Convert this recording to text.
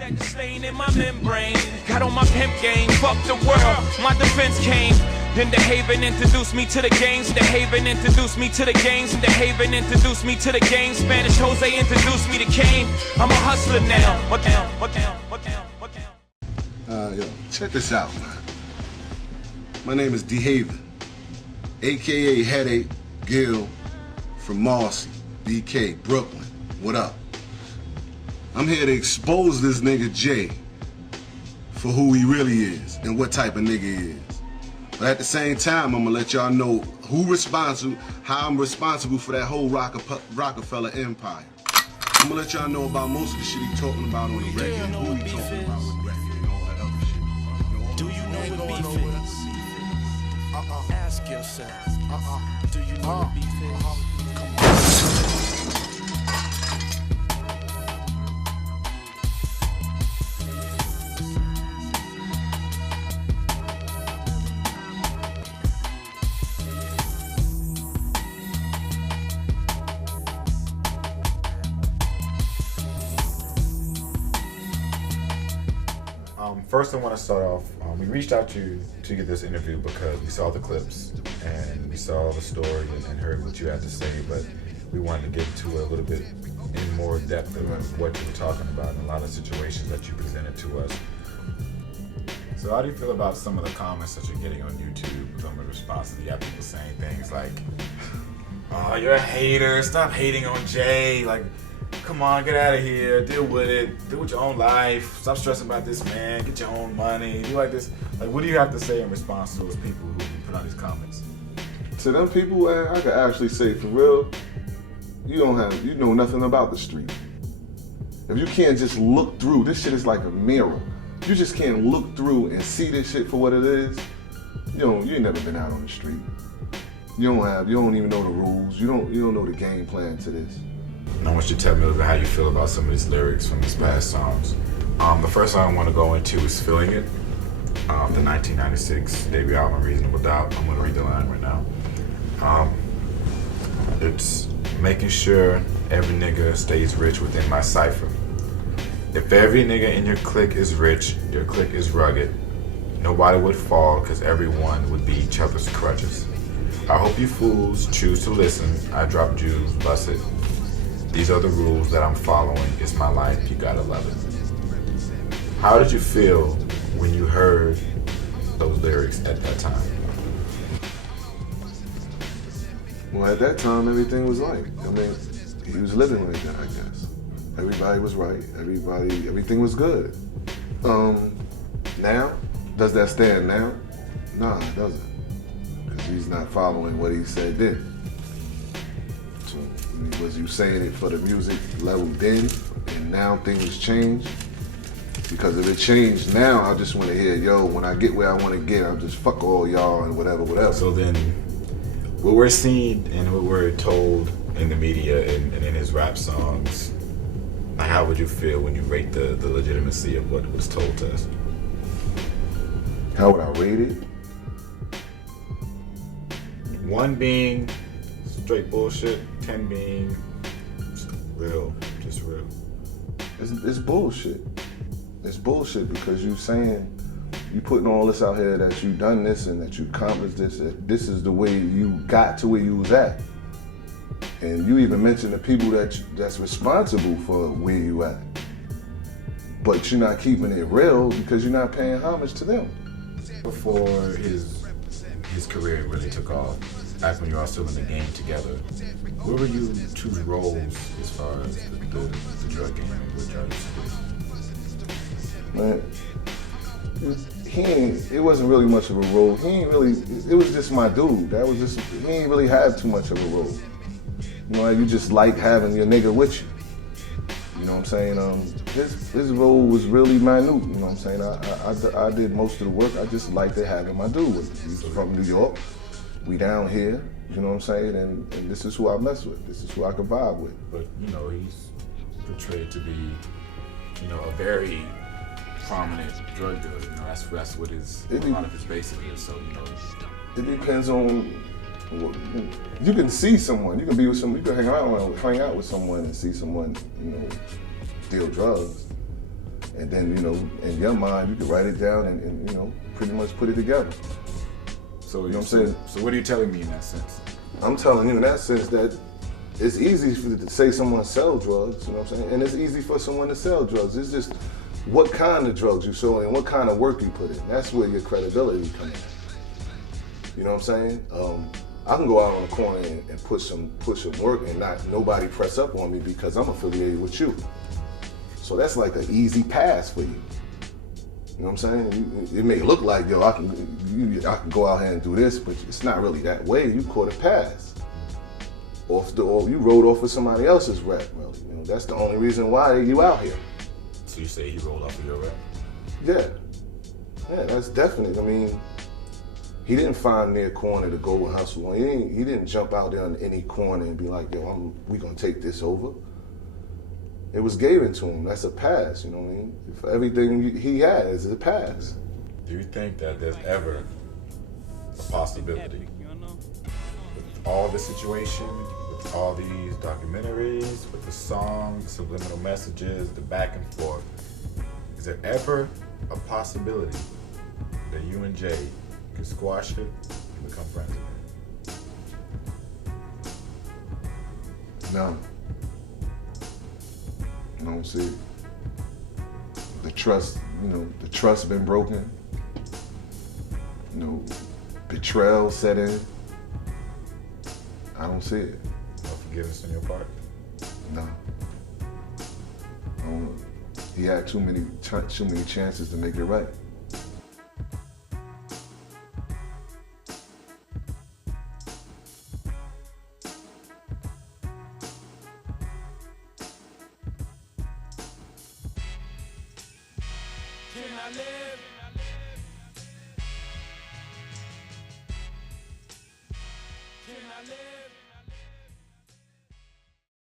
That stain in my membrane. Got on my pimp game. Fuck the world. My defense came. Then Dehaven introduced me to the gangs. Dehaven introduced me to the gangs. Dehaven introduced me to the gangs. Spanish Jose introduced me to Kane. I'm a hustler now. What down? What down? What down? What down? Yo, check this out, man. My name is Dehaven, aka Headache Gil from Marcy, BK, Brooklyn. What up? I'm here to expose this nigga Jay for who he really is and what type of nigga he is. But at the same time, I'm gonna let y'all know how I'm responsible for that whole Rockefeller empire. I'm gonna let y'all know about most of the shit he talking about on the record and who he talking about on the record and all that other shit. Do you know what beef is? Ask yourself. Do you know what beef is? Come on. First, I want to start off. We reached out to get this interview because we saw the clips and we saw the story and heard what you had to say, but we wanted to get into a little bit in more depth of what you were talking about and a lot of situations that you presented to us. So, how do you feel about some of the comments that you're getting on YouTube? Some of the responses, you have people saying things like, "Oh, you're a hater. Stop hating on Jay. Like, come on, get out of here, deal with it, deal with your own life, stop stressing about this, man, get your own money," do like this. Like, what do you have to say in response to those people who put out these comments? To them people, I could actually say, for real, you know nothing about the street. If you can't just look through, this shit is like a mirror. You just can't look through and see this shit for what it is. You ain't never been out on the street. You don't even know the rules. You don't know the game plan to this. I want you to tell me a little bit how you feel about some of these lyrics from these past songs. The first song I want to go into is Feeling It, the 1996 debut album, Reasonable Doubt. I'm going to read the line right now. It's making sure every nigga stays rich within my cipher. If every nigga in your clique is rich, your clique is rugged. Nobody would fall because everyone would be each other's crutches. I hope you fools choose to listen. I drop Jews, bust it. These are the rules that I'm following. It's my life, you gotta love it. How did you feel when you heard those lyrics at that time? Well, at that time, everything was like, he was living like that, I guess. Everybody was right, everything was good. Now, does that stand now? Nah, it doesn't. Because he's not following what he said then. So, was you saying it for the music level then, and now things change? Because if it changed now, I just want to hear, yo, when I get where I want to get, I'll just fuck all y'all and whatever. So then, what we're seeing and what we're told in the media and in his rap songs, how would you feel when you rate the legitimacy of what was told to us? How would I rate it? 1 being straight bullshit, 10 being real, just real. It's bullshit. It's bullshit because you putting all this out here that you done this and that you accomplished this. This is the way you got to where you was at. And you even mentioned the people that's responsible for where you at. But you're not keeping it real because you're not paying homage to them. Before his career really took off, back when you were all still in the game together, what were you two's roles as far as the drug game and what y'all used to do? Man, it wasn't really much of a role. It was just my dude. He ain't really have too much of a role. You know, you just like having your nigga with you. You know what I'm saying? His role was really minute. You know what I'm saying? I did most of the work. I just liked having my dude with me. He's from New York. We down here. You know what I'm saying? And this is who I mess with. This is who I can vibe with. But he's portrayed to be, a very prominent drug dealer. That's what a lot of his base is. So it depends on. You can see someone. You can be with someone. You can hang out with someone and see someone, deal drugs. And then, you know, in your mind, you can write it down and you know, pretty much put it together. So You know what I'm saying? So what are you telling me in that sense? I'm telling you in that sense that it's easy to say someone sells drugs, you know what I'm saying? And it's easy for someone to sell drugs. It's just what kind of drugs you sell and what kind of work you put in. That's where your credibility comes in. You know what I'm saying? I can go out on the corner and put some work and not nobody press up on me because I'm affiliated with you. So that's like an easy pass for you. You know what I'm saying? It may look like, yo, I can go out here and do this, but it's not really that way. You caught a pass. Or you rode off with somebody else's rep, really. You know, that's the only reason why you out here. So you say he rolled off of your rep? Yeah. Yeah, that's definite. I mean, he didn't find their corner to go and hustle on. He didn't jump out there on any corner and be like, yo, we gonna take this over. It was given to him. That's a pass, you know what I mean? For everything he has is a pass. Do you think that there's ever a possibility with all the situation, with all these documentaries, with the songs, the subliminal messages, the back and forth, is there ever a possibility that you and Jay can squash it and become friends again? No. I don't see it. The trust been broken. You know, betrayal set in. I don't see it. No forgiveness on your part? No. He had too many chances to make it right. Can I live? Can I live?